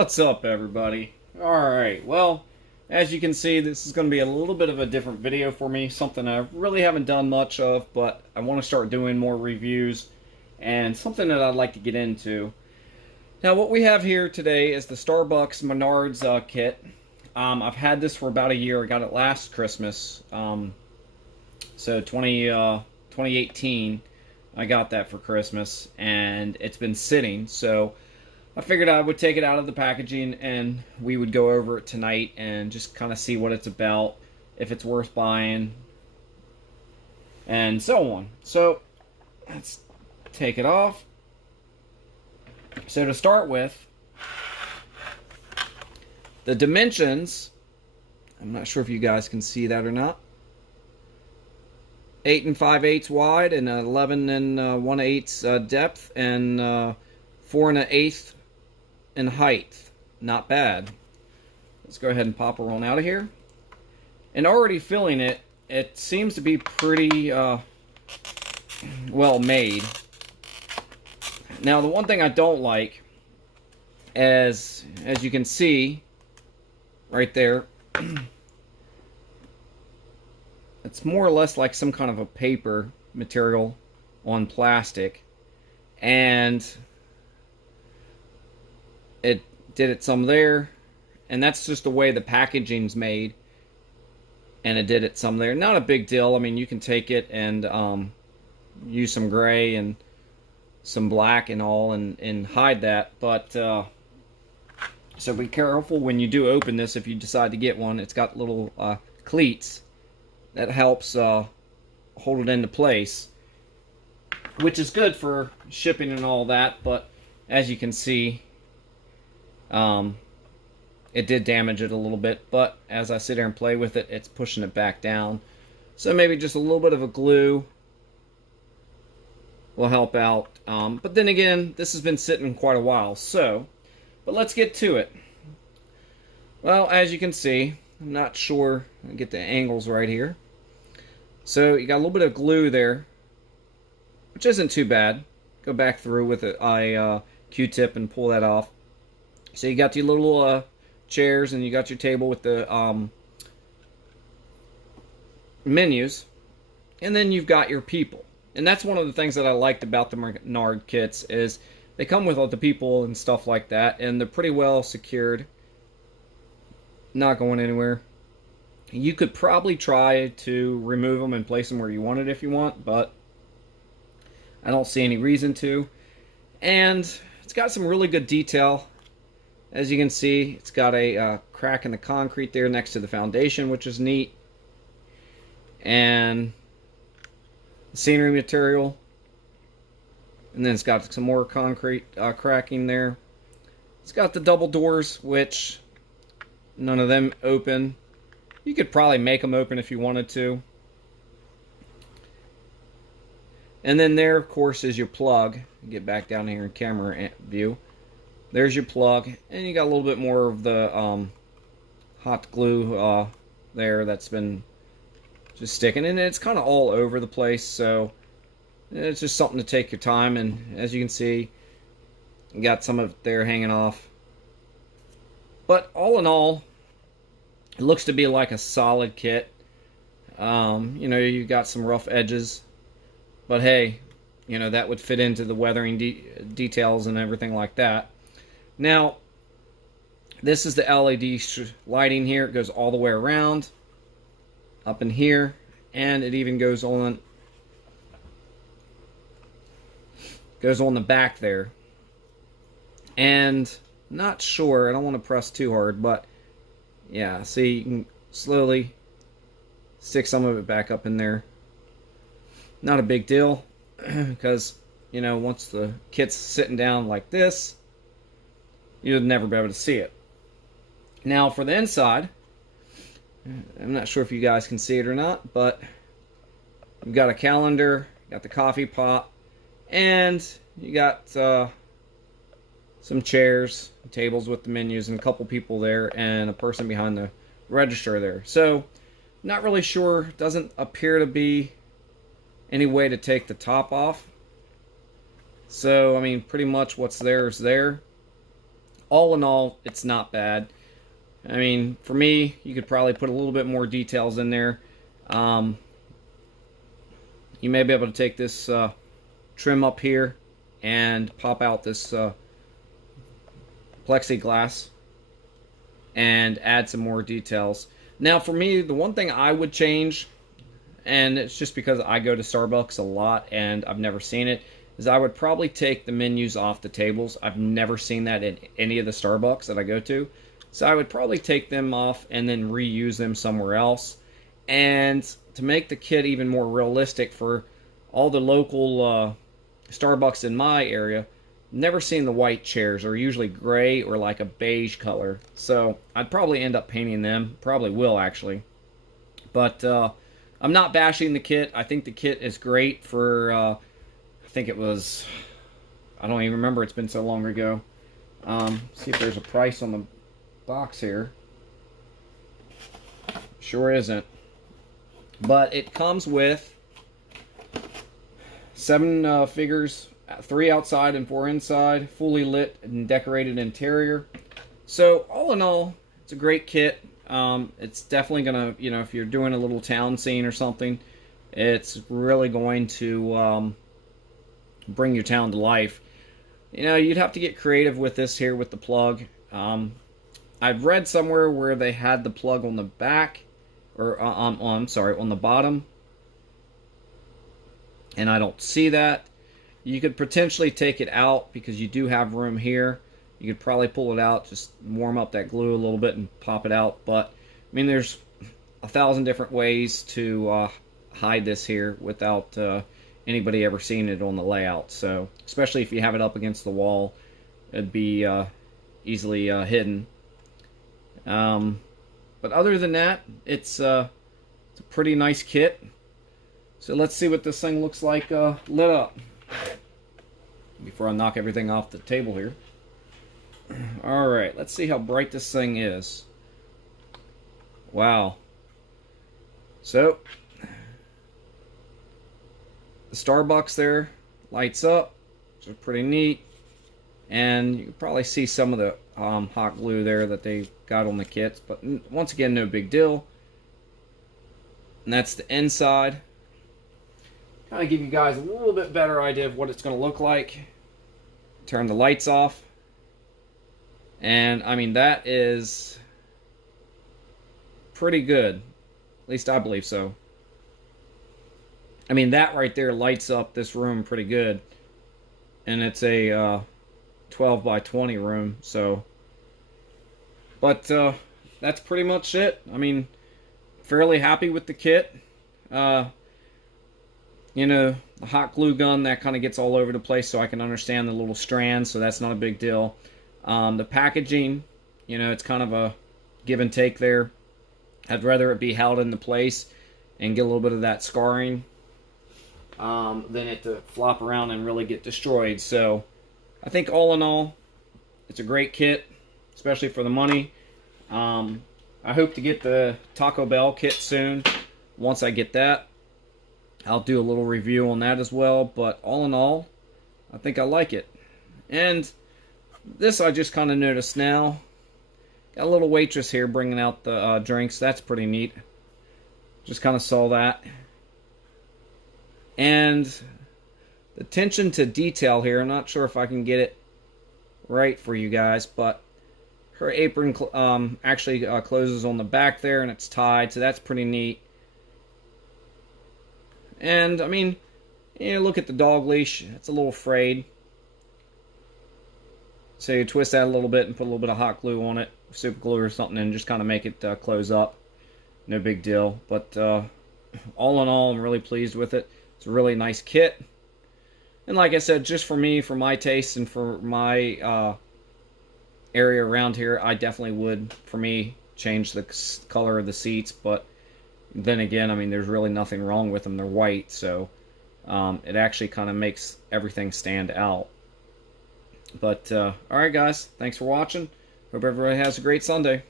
What's up, everybody? Alright, well, as you can see, this is going to be a little bit of a different video for me. Something I really haven't done much of, but I want to start doing more reviews, and something that I'd like to get into. Now, what we have here today is the Starbucks Menards kit. I've had this for about a year. I got it last Christmas. So 2018, I got that for Christmas, and it's been sitting, so I figured I would take it out of the packaging and we would go over it tonight and just kind of see what it's about, if it's worth buying, and so on. So let's take it off. So to start with, the dimensions, I'm not sure if you guys can see that or not. 8 5/8 wide and 11 1/8 depth and 4 1/8 in height. Not bad. Let's go ahead and pop her on out of here. And already filling it, it seems to be pretty well made. Now, the one thing I don't like, as you can see right there, it's more or less like some kind of a paper material on plastic, and it did it some there, and that's just the way the packaging's made, and it did it some there. Not a big deal. I mean, you can take it and use some gray and some black and all and hide that, but so be careful when you do open this. If you decide to get one, it's got little cleats that helps hold it into place, which is good for shipping and all that. But as you can see, it did damage it a little bit, but as I sit here and play with it, it's pushing it back down. So maybe just a little bit of a glue will help out. But then again, this has been sitting quite a while, but let's get to it. Well, as you can see, I'm not sure I get the angles right here. So you got a little bit of glue there, which isn't too bad. Go back through with a Q-tip and pull that off. So you got your little chairs, and you got your table with the menus, and then you've got your people. And that's one of the things that I liked about the Menard kits, is they come with all the people and stuff like that, and they're pretty well secured, not going anywhere. You could probably try to remove them and place them where you want it if you want, but I don't see any reason to. And it's got some really good detail. As you can see, it's got a crack in the concrete there next to the foundation, which is neat. And the scenery material. And then it's got some more concrete cracking there. It's got the double doors, which none of them open. You could probably make them open if you wanted to. And then there, of course, is your plug. Get back down here in camera view. There's your plug, and you got a little bit more of the hot glue there that's been just sticking, and it's kind of all over the place, so it's just something to take your time. And as you can see, you got some of it there hanging off. But all in all, it looks to be like a solid kit. You know, you got some rough edges, but hey, you know, that would fit into the weathering details and everything like that. Now, this is the LED lighting here. It goes all the way around, up in here, and it even goes on the back there. And not sure, I don't want to press too hard, but yeah, see, you can slowly stick some of it back up in there. Not a big deal, because, you know, once the kit's sitting down like this, you'll never be able to see it. Now, for the inside, I'm not sure if you guys can see it or not, but you've got a calendar, you got the coffee pot, and you got some chairs, tables with the menus, and a couple people there, and a person behind the register there. So, not really sure. Doesn't appear to be any way to take the top off. So, I mean, pretty much what's there is there. all in all, it's not bad. I mean, for me, you could probably put a little bit more details in there. Um, you may be able to take this trim up here and pop out this plexiglass and add some more details. Now, for me, the one thing I would change, and it's just because I go to Starbucks a lot and I've never seen it, is I would probably take the menus off the tables. I've never seen that in any of the Starbucks that I go to. So I would probably take them off and then reuse them somewhere else. And to make the kit even more realistic for all the local Starbucks in my area, never seen the white chairs. They're usually gray or like a beige color. So I'd probably end up painting them. Probably will, actually. But I'm not bashing the kit. I think the kit is great for, I think it was, I don't even remember. It's been so long ago. See if there's a price on the box here. Sure isn't. But it comes with 7 figures, 3 outside and 4 inside, fully lit and decorated interior. So all in all, it's a great kit. It's definitely gonna, you know, if you're doing a little town scene or something, it's really going to bring your town to life. You know, you'd have to get creative with this here with the plug. I've read somewhere where they had the plug on the back, or I'm sorry, on the bottom, and I don't see that. You could potentially take it out because you do have room here. You could probably pull it out, just warm up that glue a little bit and pop it out. But I mean, there's 1,000 different ways to hide this here without anybody ever seeing it on the layout. So especially if you have it up against the wall, it'd be easily hidden. But other than that, it's a pretty nice kit. So let's see what this thing looks like lit up before I knock everything off the table here. Alright, let's see how bright this thing is. Wow. So, the Starbucks there lights up, which is pretty neat. And you can probably see some of the hot glue there that they got on the kits. But once again, no big deal. And that's the inside. Kind of give you guys a little bit better idea of what it's going to look like. Turn the lights off. And, I mean, that is pretty good. At least I believe so. I mean, that right there lights up this room pretty good. And it's a 12 by 20 room, so. But, that's pretty much it. I mean, fairly happy with the kit. You know, the hot glue gun, that kind of gets all over the place, so I can understand the little strands, so that's not a big deal. The packaging, you know, it's kind of a give and take there. I'd rather it be held into place and get a little bit of that scarring than it to flop around and really get destroyed. So I think all in all, it's a great kit, especially for the money. I hope to get the Taco Bell kit soon. Once I get that, I'll do a little review on that as well. But all in all, I think I like it. And this I just kind of noticed now. Got a little waitress here bringing out the drinks. That's pretty neat. Just kind of saw that. And the attention to detail here, I'm not sure if I can get it right for you guys, but her apron actually closes on the back there and it's tied, so that's pretty neat. And, I mean, you know, look at the dog leash. It's a little frayed. So you twist that a little bit and put a little bit of hot glue on it, super glue or something, and just kind of make it close up. No big deal. But all in all, I'm really pleased with it. It's a really nice kit. And like I said, just for me, for my taste, and for my area around here, I definitely would, for me, change the color of the seats. But then again, I mean, there's really nothing wrong with them. They're white, so it actually kind of makes everything stand out. But, alright guys, thanks for watching. Hope everybody has a great Sunday.